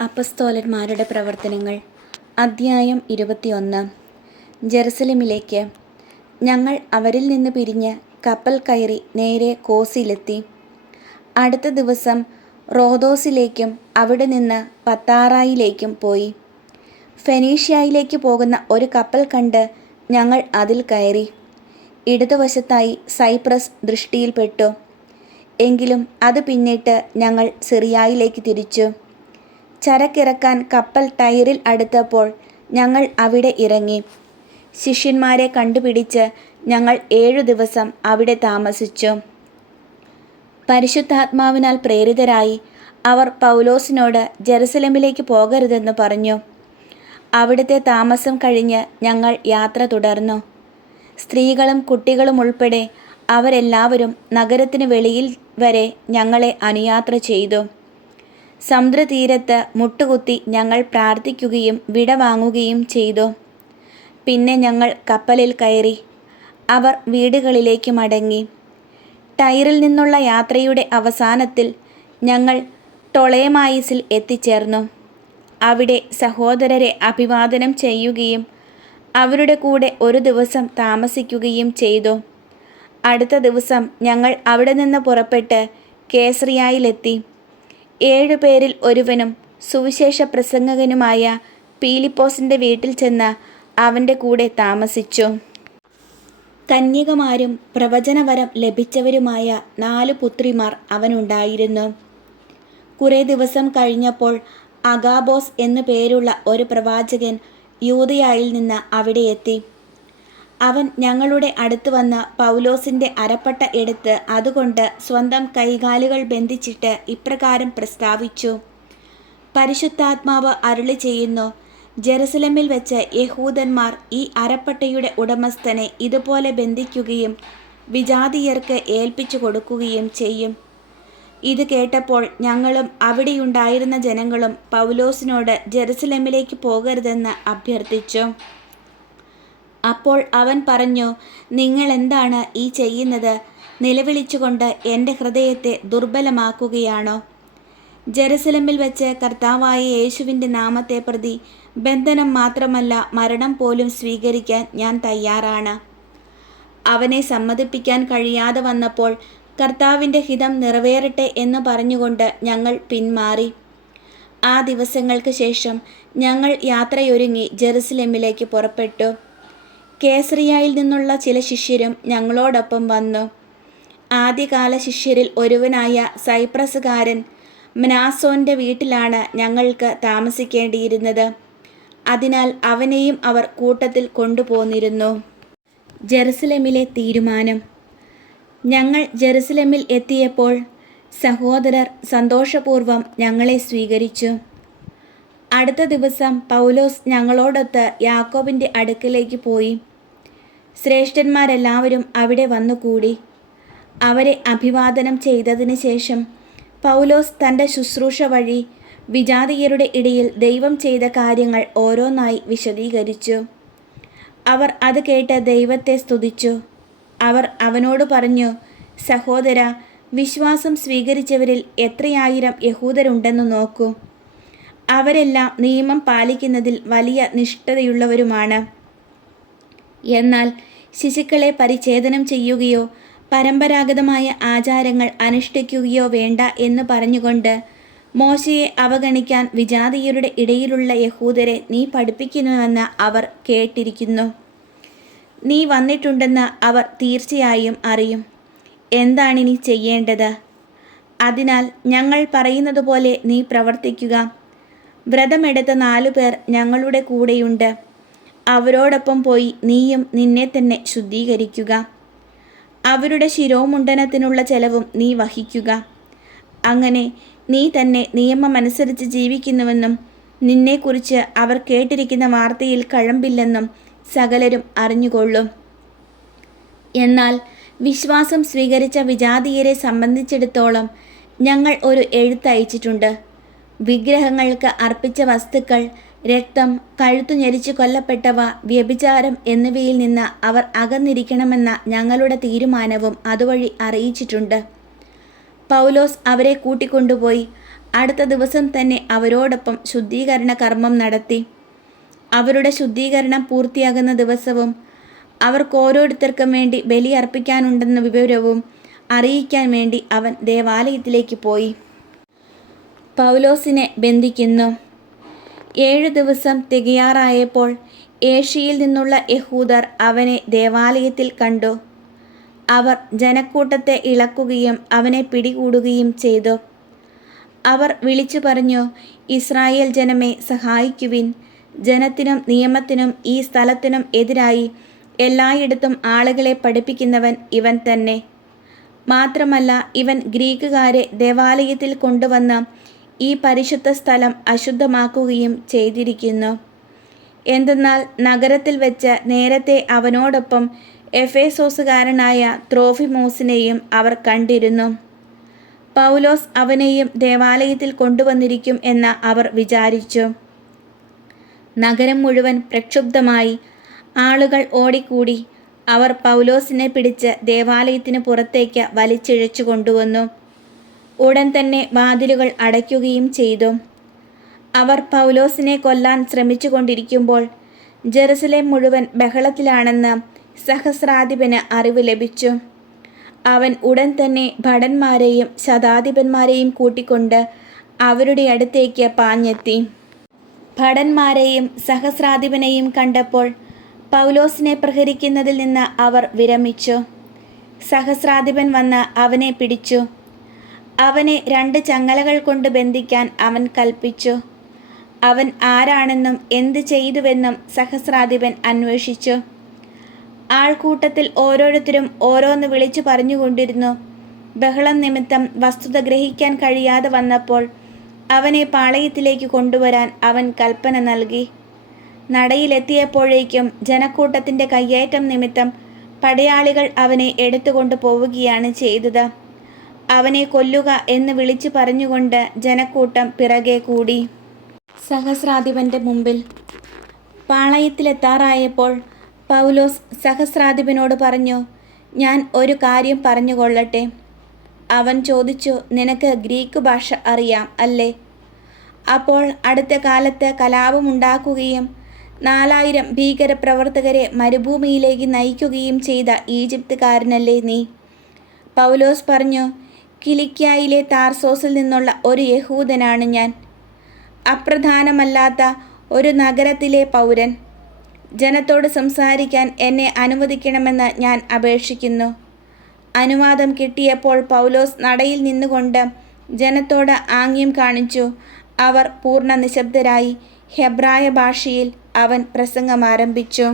അപ്പസ്തോലന്മാരുടെ പ്രവർത്തനങ്ങൾ അദ്ധ്യായം 21. ജെറുസലേമിലേക്ക്. ഞങ്ങൾ അവരിൽ നിന്ന് പിരിഞ്ഞ് കപ്പൽ കയറി നേരെ കോസിലെത്തി. അടുത്ത ദിവസം റോദോസിലേക്കും അവിടെ നിന്ന് പത്താറായിലേക്കും പോയി. ഫെനീഷ്യയിലേക്ക് പോകുന്ന ഒരു കപ്പൽ കണ്ട് ഞങ്ങൾ അതിൽ കയറി. ഇടതുവശത്തായി സൈപ്രസ് ദൃഷ്ടിയിൽപ്പെട്ടു. എങ്കിലും അത് പിന്നിട്ട് ഞങ്ങൾ സിറിയയിലേക്ക് തിരിച്ചു. ചരക്കിറക്കാൻ കപ്പൽ ടൈറിൽ അടുത്തപ്പോൾ ഞങ്ങൾ അവിടെ ഇറങ്ങി. ശിഷ്യന്മാരെ കണ്ടുപിടിച്ച് ഞങ്ങൾ 7 ദിവസം അവിടെ താമസിച്ചു. പരിശുദ്ധാത്മാവിനാൽ പ്രേരിതരായി അവർ പൗലോസിനോട് ജെറുസലേമിലേക്ക് പോകരുതെന്ന് പറഞ്ഞു. അവിടുത്തെ താമസം കഴിഞ്ഞ് ഞങ്ങൾ യാത്ര തുടർന്നു. സ്ത്രീകളും കുട്ടികളും ഉൾപ്പെടെ അവരെല്ലാവരും നഗരത്തിന് വെളിയിൽ വരെ ഞങ്ങളെ അനുയാത്ര ചെയ്തു. സമുദ്രതീരത്ത് മുട്ടുകുത്തി ഞങ്ങൾ പ്രാർത്ഥിക്കുകയും വിട വാങ്ങുകയും ചെയ്തു. പിന്നെ ഞങ്ങൾ കപ്പലിൽ കയറി അവർ വീടുകളിലേക്ക് മടങ്ങി. ടൈറിൽ നിന്നുള്ള യാത്രയുടെ അവസാനത്തിൽ ഞങ്ങൾ ടൊളേമായിസിൽ എത്തിച്ചേർന്നു. അവിടെ സഹോദരരെ അഭിവാദനം ചെയ്യുകയും അവരുടെ കൂടെ ഒരു ദിവസം താമസിക്കുകയും ചെയ്തു. അടുത്ത ദിവസം ഞങ്ങൾ അവിടെ നിന്ന് പുറപ്പെട്ട് കേസറിയയിലെത്തി. 7 പേരിൽ ഒരുവനും സുവിശേഷ പ്രസംഗകനുമായ പീലിപ്പോസിൻ്റെ വീട്ടിൽ ചെന്ന് അവൻ്റെ കൂടെ താമസിച്ചു. കന്യകമാരും പ്രവചനവരം ലഭിച്ചവരുമായ 4 പുത്രിമാർ അവനുണ്ടായിരുന്നു. കുറേ ദിവസം കഴിഞ്ഞപ്പോൾ അഗാബോസ് എന്നു പേരുള്ള ഒരു പ്രവാചകൻ യൂദയായിൽ നിന്ന് അവിടെ എത്തി. അവൻ ഞങ്ങളുടെ അടുത്ത് വന്ന് പൗലോസിൻ്റെ അരപ്പട്ട എടുത്ത് അതുകൊണ്ട് സ്വന്തം കൈകാലുകൾ ബന്ധിച്ചിട്ട് ഇപ്രകാരം പ്രസ്താവിച്ചു: പരിശുദ്ധാത്മാവ് അരുളി ചെയ്യുന്നു, ജെറുസലേമിൽ വെച്ച് യഹൂദന്മാർ ഈ അരപ്പട്ടയുടെ ഉടമസ്ഥനെ ഇതുപോലെ ബന്ധിക്കുകയും വിജാതീയർക്ക് ഏൽപ്പിച്ചു കൊടുക്കുകയും ചെയ്യും. ഇത് കേട്ടപ്പോൾ ഞങ്ങളും അവിടെയുണ്ടായിരുന്ന ജനങ്ങളും പൗലോസിനോട് ജെറുസലേമിലേക്ക് പോകരുതെന്ന് അഭ്യർത്ഥിച്ചു. അപ്പോൾ അവൻ പറഞ്ഞു, നിങ്ങൾ എന്താണ് ഈ ചെയ്യുന്നത്? നിലവിളിച്ചുകൊണ്ട് എൻ്റെ ഹൃദയത്തെ ദുർബലമാക്കുകയാണോ? ജെറുസലേമിൽ വെച്ച് കർത്താവായ യേശുവിൻ്റെ നാമത്തെ പ്രതി ബന്ധനം മാത്രമല്ല മരണം പോലും സ്വീകരിക്കാൻ ഞാൻ തയ്യാറാണ്. അവനെ സമ്മതിപ്പിക്കാൻ കഴിയാതെ വന്നപ്പോൾ കർത്താവിൻ്റെ ഹിതം നിറവേറട്ടെ എന്ന് പറഞ്ഞുകൊണ്ട് ഞങ്ങൾ പിന്മാറി. ആ ദിവസങ്ങൾക്ക് ശേഷം ഞങ്ങൾ യാത്രയൊരുങ്ങി ജെറുസലേമിലേക്ക് പുറപ്പെട്ടു. കേസറിയയിൽ നിന്നുള്ള ചില ശിഷ്യരും ഞങ്ങളോടൊപ്പം വന്നു. ആദ്യകാല ശിഷ്യരിൽ ഒരുവനായ സൈപ്രസുകാരൻ മ്നാസോൻ്റെ വീട്ടിലാണ് ഞങ്ങൾക്ക് താമസിക്കേണ്ടിയിരുന്നത്. അതിനാൽ അവനെയും അവർ കൂട്ടത്തിൽ കൊണ്ടുപോന്നിരുന്നു. ജെറുസലേമിലെ തീരുമാനം. ഞങ്ങൾ ജെറുസലേമിൽ എത്തിയപ്പോൾ സഹോദരർ സന്തോഷപൂർവ്വം ഞങ്ങളെ സ്വീകരിച്ചു. അടുത്ത ദിവസം പൗലോസ് ഞങ്ങളോടൊത്ത് യാക്കോബിൻ്റെ അടുക്കലേക്ക് പോയി. ശ്രേഷ്ഠന്മാരെല്ലാവരും അവിടെ വന്നുകൂടി. അവരെ അഭിവാദനം ചെയ്തതിന് ശേഷം പൗലോസ് തൻ്റെ ശുശ്രൂഷ വഴി വിജാതീയരുടെ ഇടയിൽ ദൈവം ചെയ്ത കാര്യങ്ങൾ ഓരോന്നായി വിശദീകരിച്ചു. അവർ അത് കേട്ട് ദൈവത്തെ സ്തുതിച്ചു. അവർ അവനോട് പറഞ്ഞു, സഹോദര, വിശ്വാസം സ്വീകരിച്ചവരിൽ എത്രയായിരം യഹൂദരുണ്ടെന്ന് നോക്കൂ. അവരെല്ലാം നിയമം പാലിക്കുന്നതിൽ വലിയ നിഷ്ഠതയുള്ളവരുമാണ്. എന്നാൽ ശിശുക്കളെ പരിച്ഛേദനം ചെയ്യുകയോ പരമ്പരാഗതമായ ആചാരങ്ങൾ അനുഷ്ഠിക്കുകയോ വേണ്ട എന്ന് പറഞ്ഞുകൊണ്ട് മോശയെ അവഗണിക്കാൻ വിജാതീയരുടെ ഇടയിലുള്ള യഹൂദരെ നീ പഠിപ്പിക്കുന്നുവെന്ന് അവർ കേട്ടിരിക്കുന്നു. നീ വന്നിട്ടുണ്ടെന്ന് അവർ തീർച്ചയായും അറിയും. എന്താണിനി ചെയ്യേണ്ടത്? അതിനാൽ ഞങ്ങൾ പറയുന്നത് പോലെ നീ പ്രവർത്തിക്കുക. വ്രതമെടുത്ത 4 പേർ ഞങ്ങളുടെ കൂടെയുണ്ട്. അവരോടൊപ്പം പോയി നീയും നിന്നെ തന്നെ ശുദ്ധീകരിക്കുക. അവരുടെ ശിരോമുണ്ഡനത്തിനുള്ള ചെലവും നീ വഹിക്കുക. അങ്ങനെ നീ തന്നെ നിയമമനുസരിച്ച് ജീവിക്കുന്നുവെന്നും നിന്നെക്കുറിച്ച് അവർ കേട്ടിരിക്കുന്ന വാർത്തയിൽ കഴമ്പില്ലെന്നും സകലരും അറിഞ്ഞുകൊള്ളും. എന്നാൽ വിശ്വാസം സ്വീകരിച്ച വിജാതീയരെ സംബന്ധിച്ചിടത്തോളം ഞങ്ങൾ ഒരു എഴുത്ത് അയച്ചിട്ടുണ്ട്. വിഗ്രഹങ്ങൾക്ക് അർപ്പിച്ച വസ്തുക്കൾ, രക്തം, കഴുത്തു ഞെരിച്ചു കൊല്ലപ്പെട്ടവ, വ്യഭിചാരം എന്നിവയിൽ നിന്ന് അവർ അകന്നിരിക്കണമെന്ന ഞങ്ങളുടെ തീരുമാനവും അതുവഴി അറിയിച്ചിട്ടുണ്ട്. പൗലോസ് അവരെ കൂട്ടിക്കൊണ്ടുപോയി അടുത്ത ദിവസം തന്നെ അവരോടൊപ്പം ശുദ്ധീകരണ കർമ്മം നടത്തി. അവരുടെ ശുദ്ധീകരണം പൂർത്തിയാകുന്ന ദിവസവും അവർക്ക് ഓരോരുത്തർക്കും വേണ്ടി ബലി അർപ്പിക്കാനുണ്ടെന്ന വിവരവും അറിയിക്കാൻ വേണ്ടി അവൻ ദേവാലയത്തിലേക്ക് പോയി. പൗലോസിനെ ബന്ധിക്കുന്നു. 7 ദിവസം തികയാറായപ്പോൾ ഏഷ്യയിൽ നിന്നുള്ള യഹൂദർ അവനെ ദേവാലയത്തിൽ കണ്ടു. അവർ ജനക്കൂട്ടത്തെ ഇളക്കുകയും അവനെ പിടികൂടുകയും ചെയ്തു. അവർ വിളിച്ചു പറഞ്ഞു, ഇസ്രായേൽ ജനമേ, സഹായിക്കുവിൻ. ജനത്തിനും നിയമത്തിനും ഈ സ്ഥലത്തിനും എതിരായി എല്ലായിടത്തും ആളുകളെ പഠിപ്പിക്കുന്നവൻ ഇവൻ തന്നെ. മാത്രമല്ല, ഇവൻ ഗ്രീക്കുകാരെ ദേവാലയത്തിൽ കൊണ്ടുവന്ന് ഈ പരിശുദ്ധ സ്ഥലം അശുദ്ധമാക്കുകയും ചെയ്തിരിക്കുന്നു. എന്തെന്നാൽ നഗരത്തിൽ വെച്ച് നേരത്തെ അവനോടൊപ്പം എഫേസോസുകാരനായ ത്രോഫിമോസിനെയും അവർ കണ്ടിരുന്നു. പൗലോസ് അവനെയും ദേവാലയത്തിൽ കൊണ്ടുവന്നിരിക്കും എന്ന് അവർ വിചാരിച്ചു. നഗരം മുഴുവൻ പ്രക്ഷുബ്ധമായി. ആളുകൾ ഓടിക്കൂടി. അവർ പൗലോസിനെ പിടിച്ച് ദേവാലയത്തിന് പുറത്തേക്ക് വലിച്ചിഴച്ചു കൊണ്ടുവന്നു. ഉടൻ തന്നെ വാതിലുകൾ അടയ്ക്കുകയും ചെയ്തു. അവർ പൗലോസിനെ കൊല്ലാൻ ശ്രമിച്ചു കൊണ്ടിരിക്കുമ്പോൾ ജെറുസലേം മുഴുവൻ ബഹളത്തിലാണെന്ന് സഹസ്രാധിപന് അറിവ് ലഭിച്ചു. അവൻ ഉടൻ തന്നെ ഭടന്മാരെയും ശതാധിപന്മാരെയും കൂട്ടിക്കൊണ്ട് അവരുടെ അടുത്തേക്ക് പാഞ്ഞെത്തി. ഭടന്മാരെയും സഹസ്രാധിപനെയും കണ്ടപ്പോൾ പൗലോസിനെ പ്രഹരിക്കുന്നതിൽ നിന്ന് അവർ വിരമിച്ചു. സഹസ്രാധിപൻ വന്ന് അവനെ പിടിച്ചു. അവനെ 2 ചങ്ങലകൾ കൊണ്ട് ബന്ധിക്കാൻ അവൻ കൽപ്പിച്ചു. അവൻ ആരാണെന്നും എന്ത് ചെയ്തുവെന്നും സഹസ്രാധിപൻ അന്വേഷിച്ചു. ആൾക്കൂട്ടത്തിൽ ഓരോരുത്തരും ഓരോന്ന് വിളിച്ചു പറഞ്ഞുകൊണ്ടിരുന്നു. ബഹളം നിമിത്തം വസ്തുത ഗ്രഹിക്കാൻ കഴിയാതെ വന്നപ്പോൾ അവനെ പാളയത്തിലേക്ക് കൊണ്ടുവരാൻ അവൻ കൽപ്പന നൽകി. നടയിലെത്തിയപ്പോഴേക്കും ജനക്കൂട്ടത്തിൻ്റെ കയ്യേറ്റം നിമിത്തം പടയാളികൾ അവനെ എടുത്തുകൊണ്ടു പോവുകയാണ് ചെയ്തത്. അവനെ കൊല്ലുക എന്ന് വിളിച്ചു പറഞ്ഞുകൊണ്ട് ജനക്കൂട്ടം പിറകെ കൂടി. സഹസ്രാധിപൻ്റെ മുമ്പിൽ പാളയത്തിലെത്താറായപ്പോൾ പൗലോസ് സഹസ്രാധിപനോട് പറഞ്ഞു, ഞാൻ ഒരു കാര്യം പറഞ്ഞുകൊള്ളട്ടെ. അവൻ ചോദിച്ചു, നിനക്ക് ഗ്രീക്ക് ഭാഷ അറിയാം അല്ലേ? അപ്പോൾ അടുത്ത കാലത്ത് കലാപമുണ്ടാക്കുകയും 4000 ഭീകരപ്രവർത്തകരെ മരുഭൂമിയിലേക്ക് നയിക്കുകയും ചെയ്ത ഈജിപ്തുകാരനല്ലേ നീ? പൗലോസ് പറഞ്ഞു, കിലിക്യായിലെ താർസോസിൽ നിന്നുള്ള ഒരു യഹൂദനാണ് ഞാൻ. അപ്രധാനമല്ലാത്ത ഒരു നഗരത്തിലെ പൗരൻ. ജനത്തോട് സംസാരിക്കാൻ എന്നെ അനുവദിക്കണമെന്ന് ഞാൻ അപേക്ഷിക്കുന്നു. അനുവാദം കിട്ടിയപ്പോൾ പൗലോസ് നടയിൽ നിന്നുകൊണ്ട് ജനത്തോട് ആംഗ്യം കാണിച്ചു. അവർ പൂർണ്ണ നിശബ്ദരായി. ഹെബ്രായ ഭാഷയിൽ അവൻ പ്രസംഗമാരംഭിച്ചു.